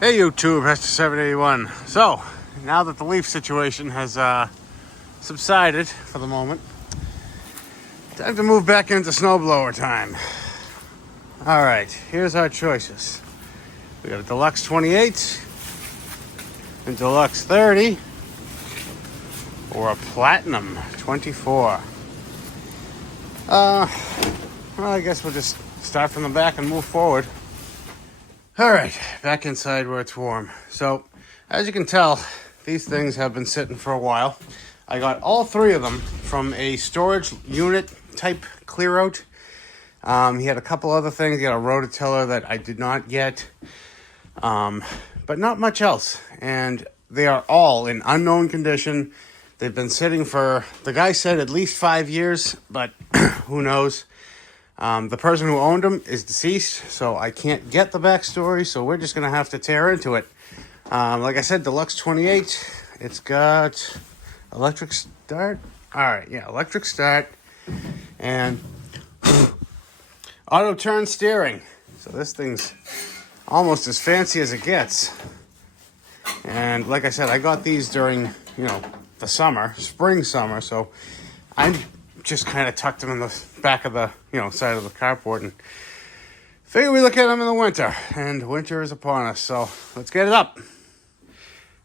Hey YouTube, Hester781. So, now that the leaf situation has subsided for the moment, time to move back into snowblower time. Alright, here's our choices. We got a Deluxe 28, a Deluxe 30, or a Platinum 24. Well, I guess we'll just start from the back and move forward. Alright, back inside where it's warm. So, as you can tell, these things have been sitting for a while. I got all three of them from a storage unit type clear out. He had a couple other things. He had a rototiller that I did not get. But not much else. And they are all in unknown condition. They've been sitting for, the guy said, at least 5 years, but who knows. The person who owned them is deceased, so I can't get the backstory, so we're just going to have to tear into it. Like I said, Deluxe 28, it's got electric start. All right, yeah, electric start and auto turn steering. So this thing's almost as fancy as it gets. And like I said, I got these during, the summer, spring, summer, so I just kind of tucked them in the back of the, side of the carport and figure we look at them in the winter. And winter is upon us, so let's get it up.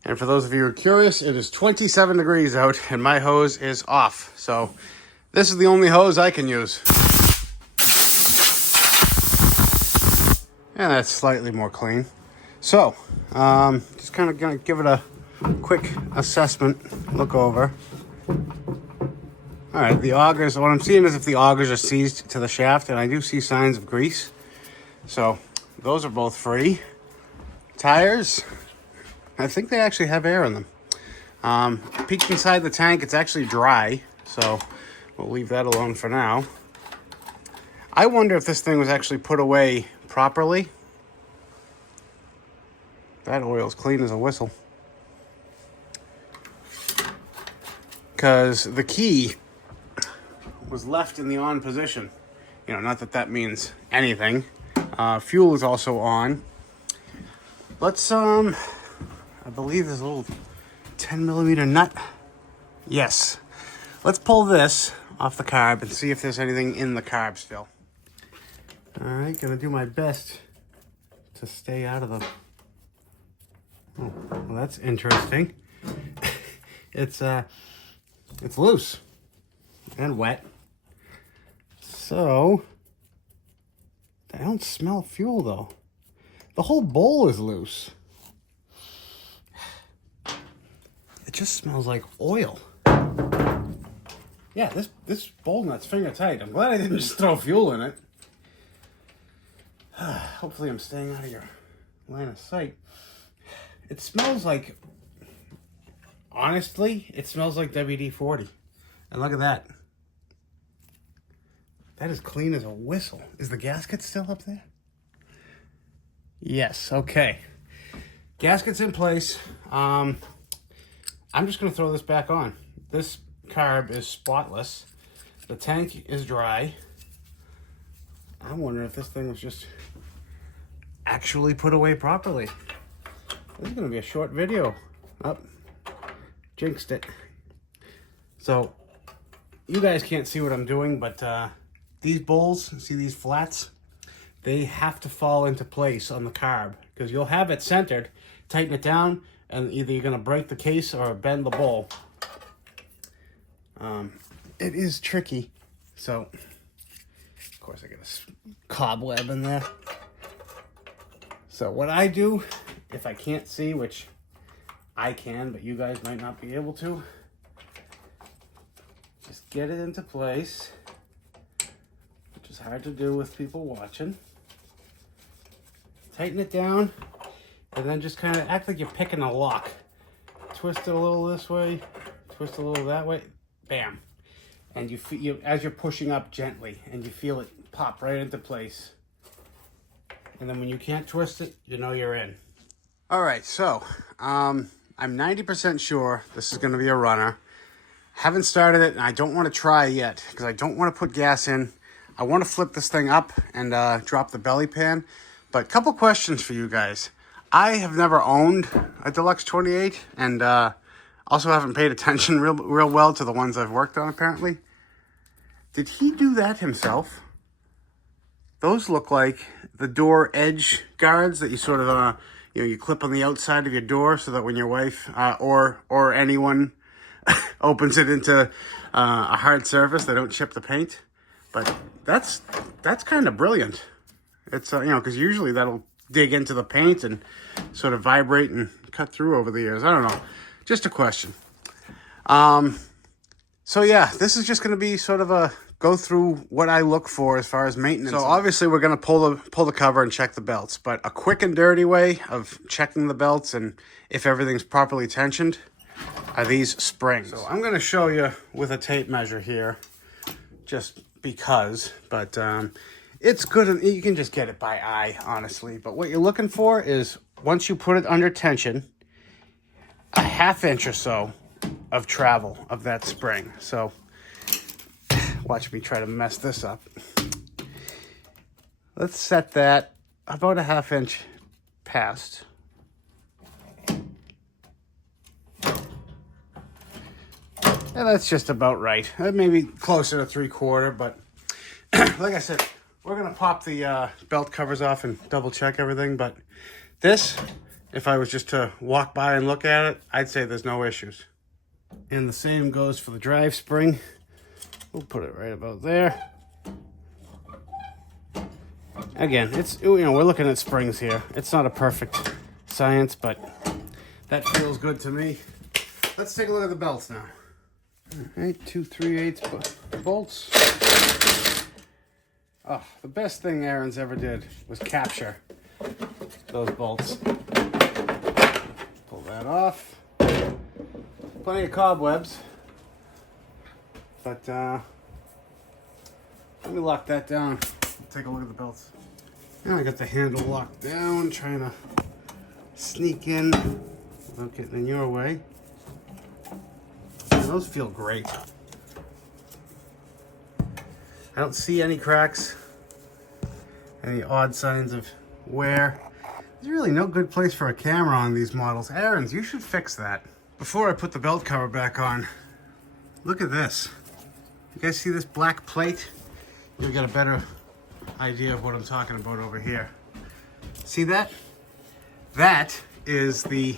And for those of you who are curious, it is 27 degrees out and my hose is off. So this is the only hose I can use. And that's slightly more clean. So, just kind of gonna give it a quick assessment, look over. All right, the augers, what I'm seeing is if the augers are seized to the shaft, and I do see signs of grease. So those are both free. Tires, I think they actually have air in them. Peeked inside the tank, it's actually dry, so we'll leave that alone for now. I wonder if this thing was actually put away properly. That oil's clean as a whistle. Because the key was left in the on position. Not that that means anything. Fuel is also on. Let's, I believe there's a little 10 millimeter nut. Yes. Let's pull this off the carb and see if there's anything in the carb still. All right, gonna do my best to stay out of the... Oh, well, that's interesting. It's loose and wet. So, I don't smell fuel though. The whole bowl is loose. It just smells like oil. Yeah, this bowl nut's finger tight. I'm glad I didn't just throw fuel in it. Hopefully I'm staying out of your line of sight. It smells like, honestly, it smells like WD-40. And look at that. That is clean as a whistle. Is the gasket still up there? Yes, okay. Gasket's in place. I'm just going to throw this back on. This carb is spotless. The tank is dry. I'm wondering if this thing was just actually put away properly. This is going to be a short video. Oh, jinxed it. So, you guys can't see what I'm doing, but these bowls, see these flats? They have to fall into place on the carb because you'll have it centered, tighten it down, and either you're going to break the case or bend the bowl. It is tricky. So, of course, I got a cobweb in there. So what I do, if I can't see, which I can, but you guys might not be able to, just get it into place, which is hard to do with people watching. Tighten it down, and then just kind of act like you're picking a lock. Twist it a little this way, twist a little that way, bam. And you feel, as you're pushing up gently, and you feel it pop right into place. And then when you can't twist it, you know you're in. All right, so I'm 90% sure this is going to be a runner. Haven't started it, and I don't want to try yet because I don't want to put gas in. I want to flip this thing up and drop the belly pan. But a couple questions for you guys. I have never owned a Deluxe 28, and also haven't paid attention real well to the ones I've worked on, apparently. Did he do that himself? Those look like the door edge guards that you sort of, you clip on the outside of your door so that when your wife or anyone opens it into a hard surface, they don't chip the paint. But that's kind of brilliant. It's, because usually that'll dig into the paint and sort of vibrate and cut through over the years. I don't know. Just a question. So yeah, this is just going to be sort of a go through what I look for as far as maintenance. So obviously we're going to pull the cover and check the belts, but a quick and dirty way of checking the belts and if everything's properly tensioned are these springs. So I'm going to show you with a tape measure here, just because, but it's good, and you can just get it by eye, honestly. But what you're looking for is, once you put it under tension, a 1/2 inch or so of travel of that spring. So watch me try to mess this up. Let's set that about a 1/2 inch past. And that's just about right. Maybe closer to 3/4, but like I said, we're going to pop the belt covers off and double check everything. But this, if I was just to walk by and look at it, I'd say there's no issues. And the same goes for the drive spring. We'll put it right about there. Again, it's, we're looking at springs here. It's not a perfect science, but that feels good to me. Let's take a look at the belts now. All right, 2 3/8 bolts. Oh, the best thing Ariens ever did was capture those bolts. Pull that off. Plenty of cobwebs. But let me lock that down. Take a look at the belts. Now I got the handle locked down, trying to sneak in without getting in your way. And those feel great. I don't see any cracks, any odd signs of wear. There's really no good place for a camera on these models. Ariens, you should fix that. Before I put the belt cover back on, look at this. You guys see this black plate? You'll get a better idea of what I'm talking about over here. See that? That is the,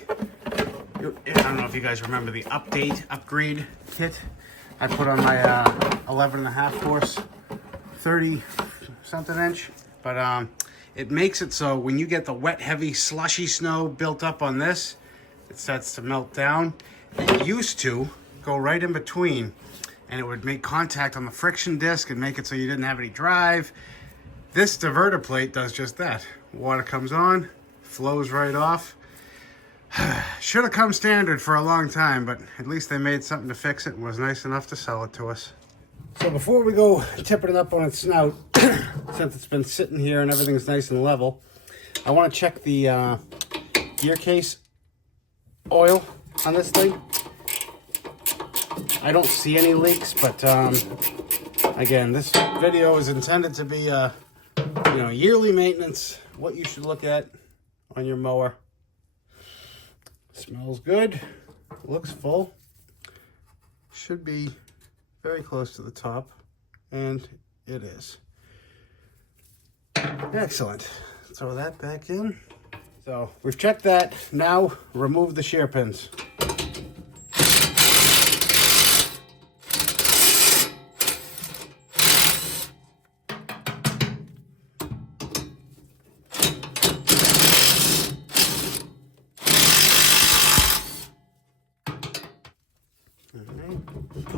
I don't know if you guys remember the upgrade kit I put on my 11.5 horse 30 something inch, but it makes it so when you get the wet, heavy, slushy snow built up on this, it starts to melt down. It used to go right in between, and it would make contact on the friction disc and make it so you didn't have any drive. This diverter plate does just that. Water comes on, flows right off. Should have come standard for a long time, but at least they made something to fix it and was nice enough to sell it to us. So before we go tipping it up on its snout, since it's been sitting here and everything's nice and level, I want to check the gear case oil on this thing. I don't see any leaks, but again, this video is intended to be yearly maintenance, what you should look at on your mower. Smells good, looks full, should be very close to the top, and it is. Excellent. Throw that back in. So we've checked that. Now remove the shear pins.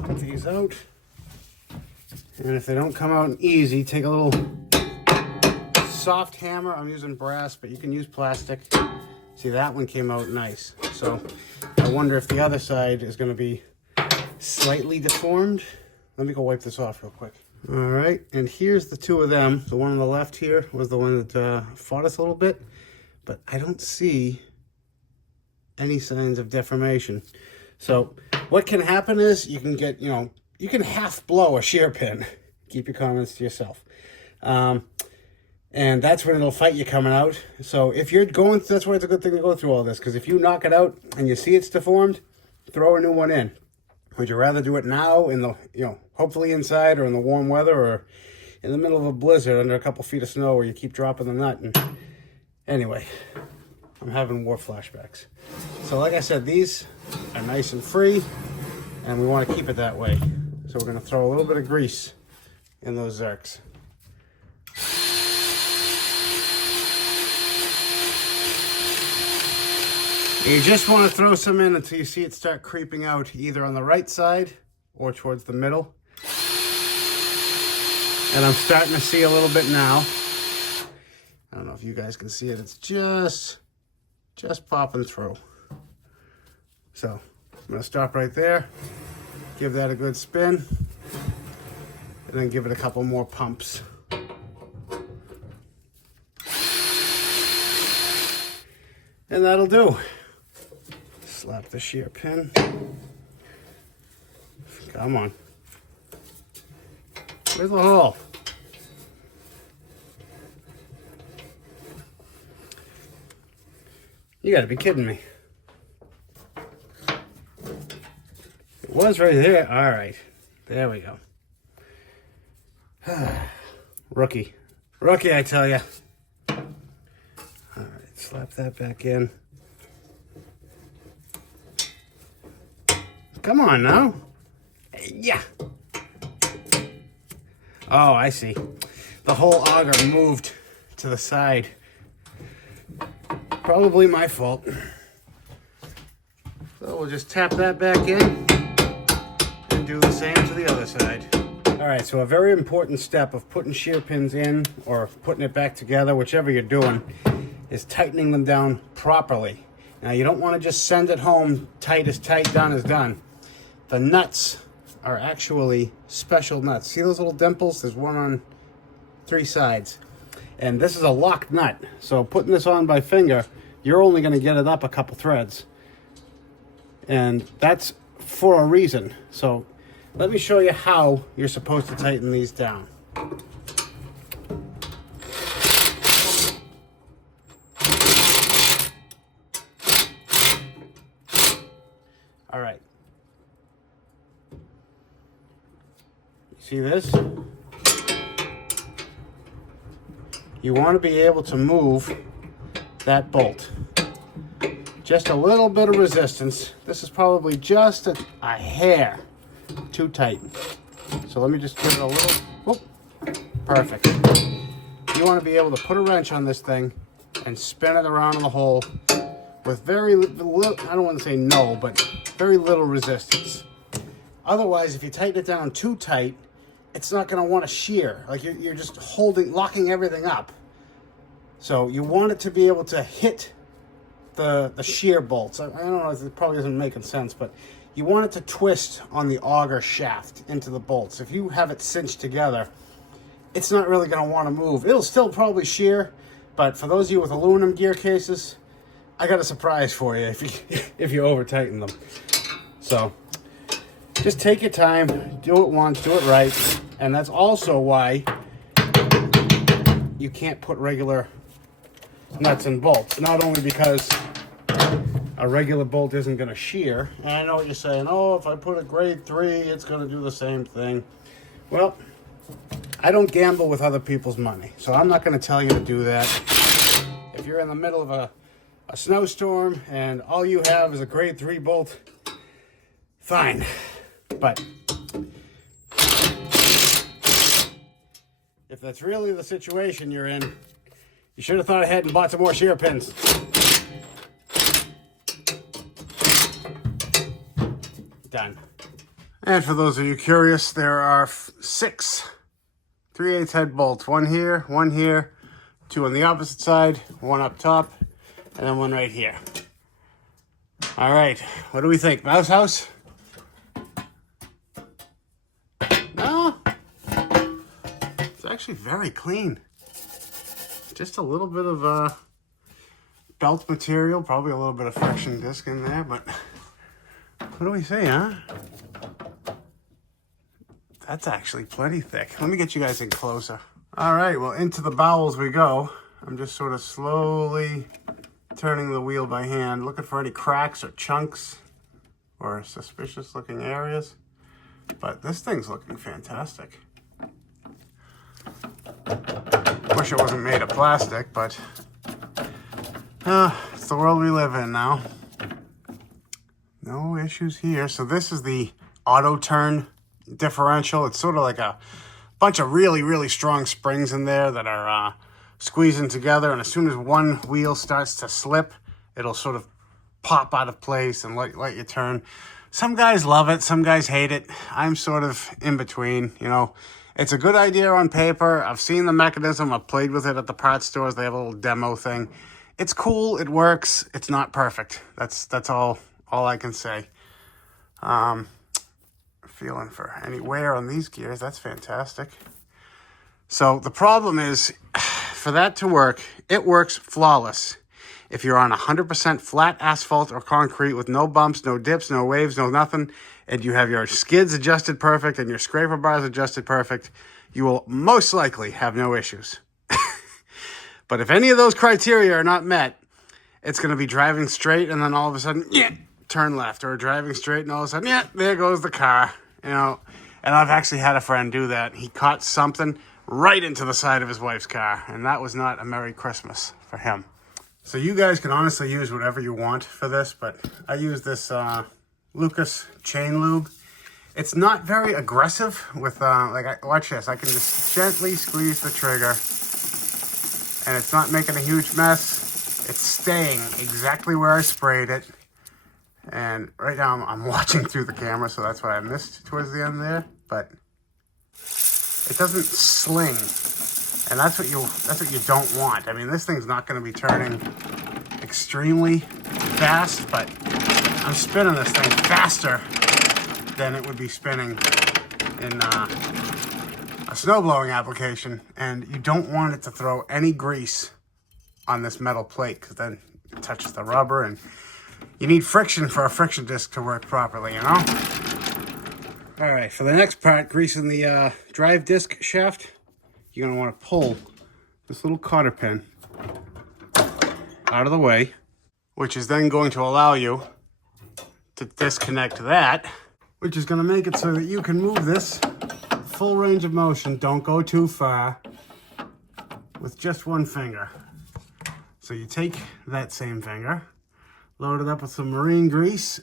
Put these out, and if they don't come out easy, take a little soft hammer. I'm using brass, but you can use plastic. See, that one came out nice. So I wonder if the other side is going to be slightly deformed. Let me go wipe this off real quick. All right, and here's the two of them. The one on the left here was the one that fought us a little bit, but I don't see any signs of deformation. So what can happen is you can get, you can half blow a shear pin. Keep your comments to yourself. And that's when it'll fight you coming out. So if you're going, that's why it's a good thing to go through all this. Because if you knock it out and you see it's deformed, throw a new one in. Would you rather do it now in the, hopefully inside or in the warm weather, or in the middle of a blizzard under a couple feet of snow where you keep dropping the nut? And anyway, I'm having war flashbacks. So like I said, these are nice and free, and we want to keep it that way. So we're going to throw a little bit of grease in those zerks. You just want to throw some in until you see it start creeping out, either on the right side or towards the middle. And I'm starting to see a little bit now. I don't know if you guys can see it. It's just popping through. So I'm going to stop right there, give that a good spin, and then give it a couple more pumps. And that'll do. Slap the shear pin. Come on. Where's the hole? You gotta be kidding me. It was right there. All right. There we go. Rookie. Rookie, I tell you. All right, slap that back in. Come on now. Yeah. Oh, I see. The whole auger moved to the side. Probably my fault. So we'll just tap that back in and do the same to the other side. All right, so a very important step of putting shear pins in or putting it back together, whichever you're doing, is tightening them down properly. Now, you don't want to just send it home tight is tight, done is done. The nuts are actually special nuts. See those little dimples? There's one on 3 sides. And this is a locked nut. So putting this on by finger, you're only going to get it up a couple threads. And that's for a reason. So let me show you how you're supposed to tighten these down. All right. See this? You want to be able to move that bolt. Just a little bit of resistance. This is probably just a hair too tight. So let me just give it a little, whoop, perfect. You want to be able to put a wrench on this thing and spin it around in the hole with very little, I don't want to say no, but very little resistance. Otherwise, if you tighten it down too tight, it's not going to want to shear. Like you're just locking everything up. So you want it to be able to hit the shear bolts. I don't know, it probably isn't making sense, but you want it to twist on the auger shaft into the bolts. If you have it cinched together, it's not really going to want to move. It'll still probably shear, but for those of you with aluminum gear cases, I got a surprise for you if you over tighten them. So just take your time, do it once, do it right. And that's also why you can't put regular nuts and bolts. Not only because a regular bolt isn't going to shear. And I know what you're saying. Oh, if I put a grade 3, it's going to do the same thing. Well, I don't gamble with other people's money, so I'm not going to tell you to do that. If you're in the middle of a snowstorm and all you have is a grade 3 bolt, fine. But if that's really the situation you're in, you should have thought ahead and bought some more shear pins. Done. And for those of you curious, there are 6 3/8 head bolts. One here, 2 on the opposite side, 1 up top, and then 1 right here. All right, what do we think? Mouse house? No, it's actually very clean. Just a little bit of belt material, probably a little bit of friction disc in there, but what do we say, huh? That's actually plenty thick. Let me get you guys in closer. All right, well, into the bowels we go. I'm just sort of slowly turning the wheel by hand, looking for any cracks or chunks or suspicious looking areas. But this thing's looking fantastic. Wish it wasn't made of plastic, but it's the world we live in now. No issues here. So this is the auto turn differential. It's sort of like a bunch of really, really strong springs in there that are squeezing together. And as soon as one wheel starts to slip, it'll sort of pop out of place and let you turn. Some guys love it. Some guys hate it. I'm sort of in between, you know. It's a good idea on paper. I've seen the mechanism. I've played with it at the parts stores. They have a little demo thing. It's cool. It works. It's not perfect. That's all I can say. Feeling for any wear on these gears. That's fantastic. So the problem is, for that to work, it works flawless. If you're on 100% flat asphalt or concrete with no bumps, no dips, no waves, no nothing, and you have your skids adjusted perfect and your scraper bars adjusted perfect, you will most likely have no issues. But if any of those criteria are not met, it's going to be driving straight and then all of a sudden, turn left, or driving straight and all of a sudden, there goes the car. You know, and I've actually had a friend do that. He caught something right into the side of his wife's car, and that was not a Merry Christmas for him. So you guys can honestly use whatever you want for this, but I use this Lucas chain lube. It's not very aggressive with, watch this. I can just gently squeeze the trigger, and it's not making a huge mess. It's staying exactly where I sprayed it. And right now I'm watching through the camera, so that's what I missed towards the end there. But it doesn't sling, and that's what you don't want. I mean, this thing's not going to be turning extremely fast, but I'm spinning this thing faster than it would be spinning in a snowblowing application. And you don't want it to throw any grease on this metal plate, because then it touches the rubber, and you need friction for a friction disc to work properly, you know? All right, for the next part, greasing the drive disc shaft, you're gonna wanna pull this little cotter pin out of the way, which is then going to allow you to disconnect that, which is gonna make it so that you can move this full range of motion. Don't go too far with just one finger. So you take that same finger, load it up with some marine grease,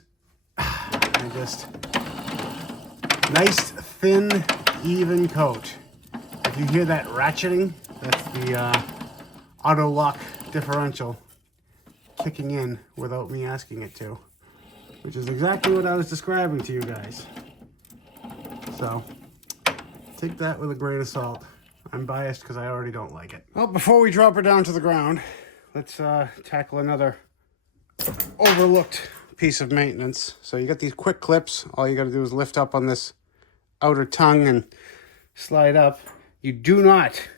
and just nice, thin, even coat. If you hear that ratcheting, that's the auto lock differential kicking in without me asking it to, which is exactly what I was describing to you guys. So take that with a grain of salt. I'm biased because I already don't like it. Well, before we drop her down to the ground, let's tackle another overlooked piece of maintenance. So you got these quick clips. All you got to do is lift up on this outer tongue and slide up. You do not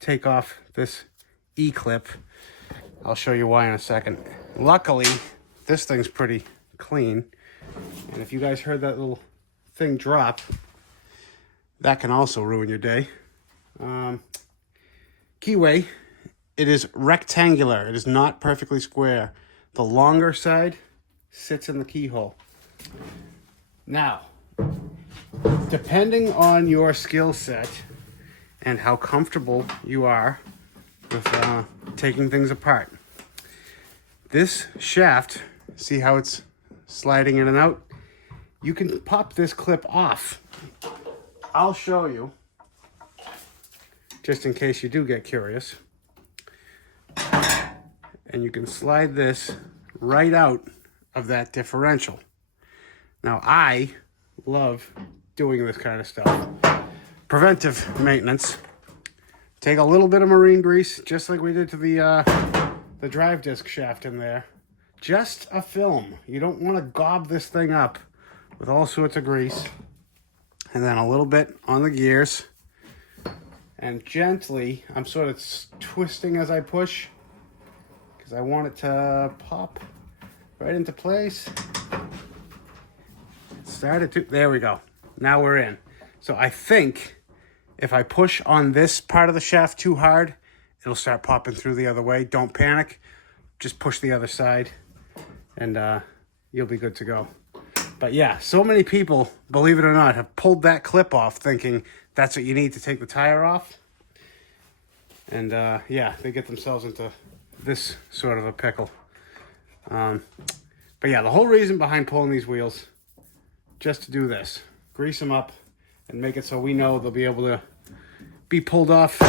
take off this E-clip. I'll show you why in a second. Luckily, this thing's pretty clean. And if you guys heard that little thing drop, that can also ruin your day. Keyway, it is rectangular. It is not perfectly square. The longer side sits in the keyhole. Now, depending on your skill set and how comfortable you are with taking things apart, this shaft, see how it's sliding in and out? You can pop this clip off. I'll show you, just in case you do get curious. And you can slide this right out of that differential. Now, I love doing this kind of stuff. Preventive maintenance. Take a little bit of marine grease, just like we did to the drive disc shaft in there. Just a film. You don't want to gob this thing up with all sorts of grease. And then a little bit on the gears. And gently, I'm sort of twisting as I push, because I want it to pop right into place. Started to, there we go. Now we're in. So I think If I push on this part of the shaft too hard, it'll start popping through the other way. Don't panic. Just push the other side and you'll be good to go. But yeah, so many people, believe it or not, have pulled that clip off thinking that's what you need to take the tire off. And yeah, they get themselves into this sort of a pickle. But yeah, the whole reason behind pulling these wheels, just to do this. Grease them up and make it so we know they'll be able to be pulled off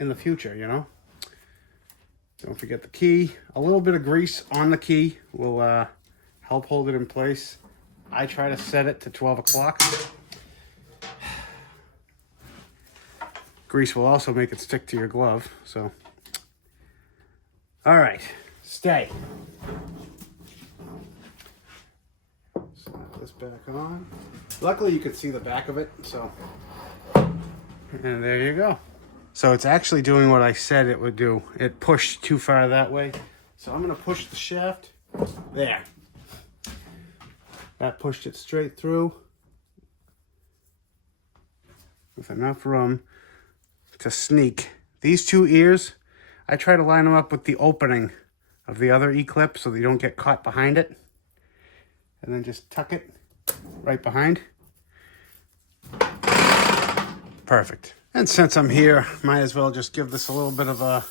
in the future, you know? Don't forget the key. A little bit of grease on the key will help hold it in place. I try to set it to 12 o'clock. Grease will also make it stick to your glove, so. All right, stay. Snap this back on. Luckily you can see the back of it, so. And there you go. So it's actually doing what I said it would do. It pushed too far that way. So I'm gonna push the shaft. There. That pushed it straight through. With enough room to sneak. These two ears, I try to line them up with the opening of the other E-clip so that you don't get caught behind it. And then just tuck it right behind. Perfect. And since I'm here, might as well just give this a little bit of a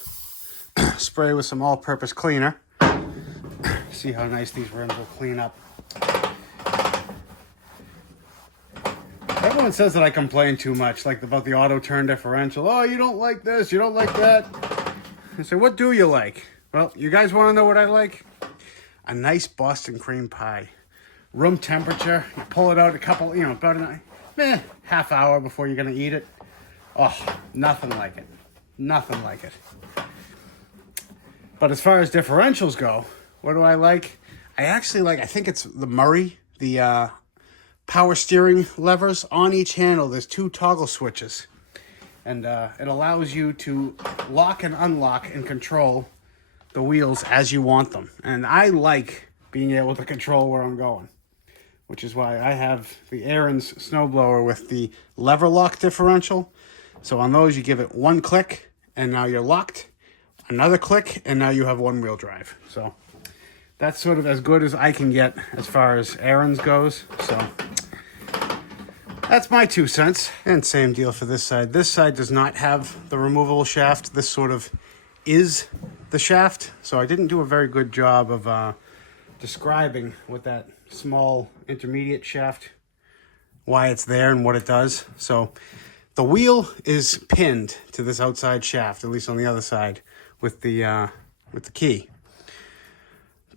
spray with some all-purpose cleaner. See how nice these rims will clean up. Everyone says that I complain too much, like about the auto turn differential. Oh, you don't like this, you don't like that. I say, what do you like? Well, you guys want to know what I like? A nice Boston cream pie. Room temperature. You pull it out a couple, about a half hour before you're going to eat it. Oh, nothing like it. Nothing like it. But as far as differentials go, what do I like? I think it's the Murray, the power steering levers. On each handle, there's 2 toggle switches. And it allows you to lock and unlock and control the wheels as you want them. And I like being able to control where I'm going, which is why I have the Ariens snowblower with the lever lock differential. So on those, you give it 1 click, and now you're locked. Another click, and now you have 1-wheel drive. So that's sort of as good as I can get as far as Ariens goes. So that's my 2 cents. And same deal for this side. This side does not have the removable shaft. This sort of is the shaft. So I didn't do a very good job of describing what that small intermediate shaft, why it's there and what it does. So the wheel is pinned to this outside shaft, at least on the other side, with the key.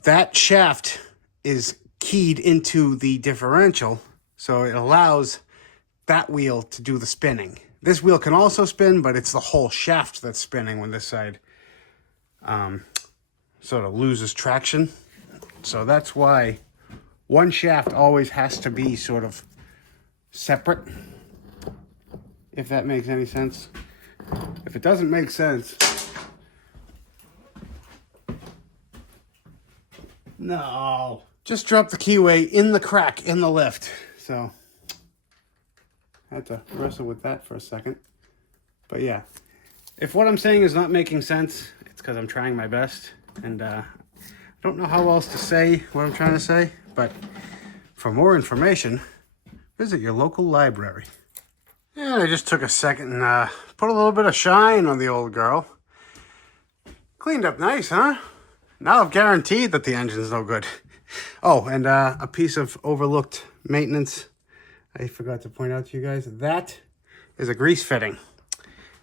That shaft is keyed into the differential, so it allows that wheel to do the spinning. This wheel can also spin, but it's the whole shaft that's spinning when this side sort of loses traction. So that's why one shaft always has to be sort of separate, if that makes any sense. If it doesn't make sense, no. Just drop the keyway in the crack in the lift. So I had to wrestle with that for a second. But yeah, if what I'm saying is not making sense, it's because I'm trying my best. And I don't know how else to say what I'm trying to say. But for more information, visit your local library. And I just took a second and put a little bit of shine on the old girl. Cleaned up nice, huh? Now I've guaranteed that the engine's no good. Oh, and a piece of overlooked maintenance I forgot to point out to you guys. That is a grease fitting.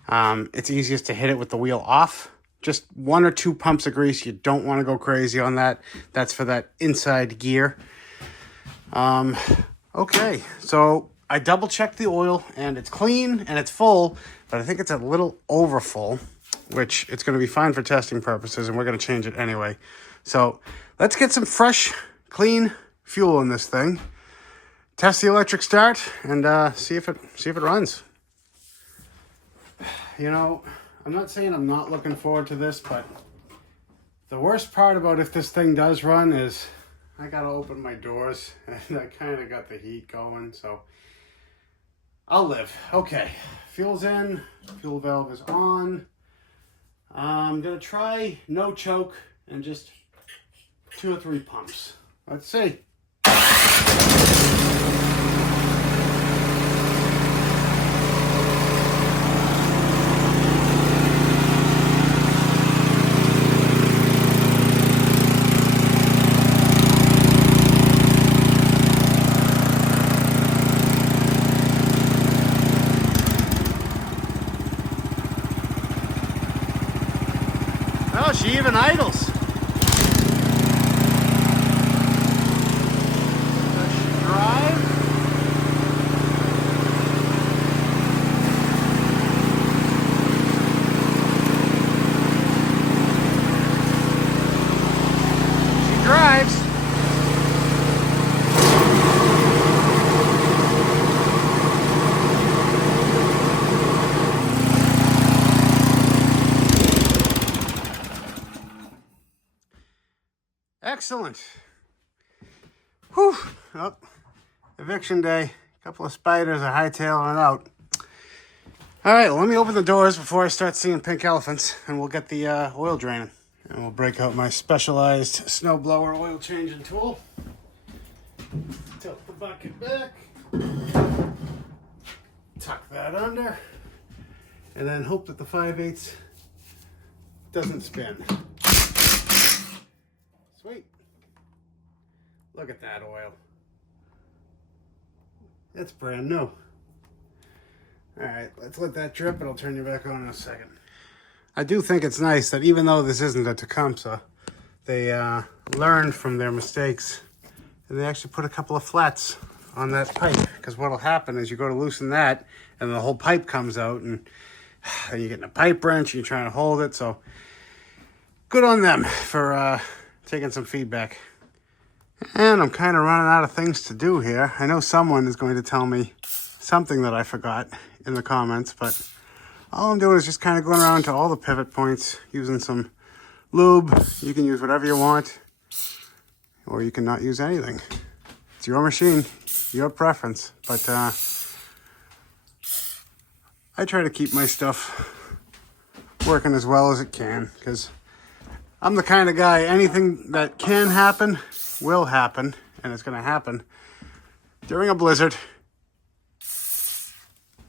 It's easiest to hit it with the wheel off. Just 1 or 2 pumps of grease. You don't want to go crazy on that. That's for that inside gear. Okay, so I double checked the oil and it's clean and it's full, but I think it's a little over full, which it's going to be fine for testing purposes, and we're going to change it anyway. So let's get some fresh, clean fuel in this thing. Test the electric start and see if it runs. You know, I'm not saying I'm not looking forward to this, but the worst part about if this thing does run is I gotta open my doors, and I kind of got the heat going, so I'll live. Okay, fuel's in, fuel valve is on. I'm gonna try no choke and just 2 or 3 pumps. Let's see. Oh, she even idles. Does she drive? She drives. Excellent. Whew. Oh, eviction day. A couple of spiders are hightailing it out. All right, well, let me open the doors before I start seeing pink elephants, and we'll get the oil draining. And we'll break out my specialized snowblower oil changing tool. Tilt the bucket back. Tuck that under. And then hope that the 5/8 doesn't spin. Sweet. Look at that oil. It's brand new. Alright, let's let that drip. It'll turn you back on in a second. I do think it's nice that even though this isn't a Tecumseh, they learned from their mistakes. And they actually put a couple of flats on that pipe. Because what'll happen is you go to loosen that, and the whole pipe comes out, and you're getting a pipe wrench, and you're trying to hold it. So, good on them for taking some feedback. And I'm kind of running out of things to do here. I know someone is going to tell me something that I forgot in the comments, but all I'm doing is just kind of going around to all the pivot points, using some lube. You can use whatever you want, or you can not use anything. It's your machine, your preference. But I try to keep my stuff working as well as it can, because I'm the kind of guy, anything that can happen will happen, and it's going to happen during a blizzard.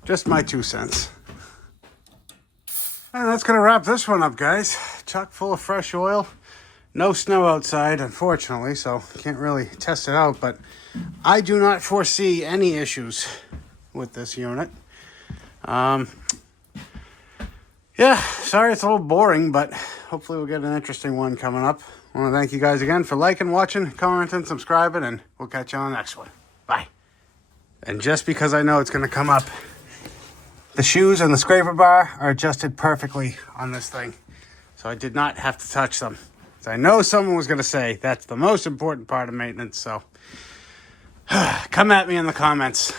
Just my 2 cents. And that's going to wrap this one up, guys. Chock full of fresh oil. No snow outside, unfortunately, so can't really test it out, but I do not foresee any issues with this unit. Yeah, sorry it's a little boring, but hopefully we'll get an interesting one coming up. I want to thank you guys again for liking, watching, commenting, subscribing, and we'll catch you on the next one. Bye. And just because I know it's going to come up, the shoes and the scraper bar are adjusted perfectly on this thing. So I did not have to touch them. So I know someone was going to say that's the most important part of maintenance. So come at me in the comments.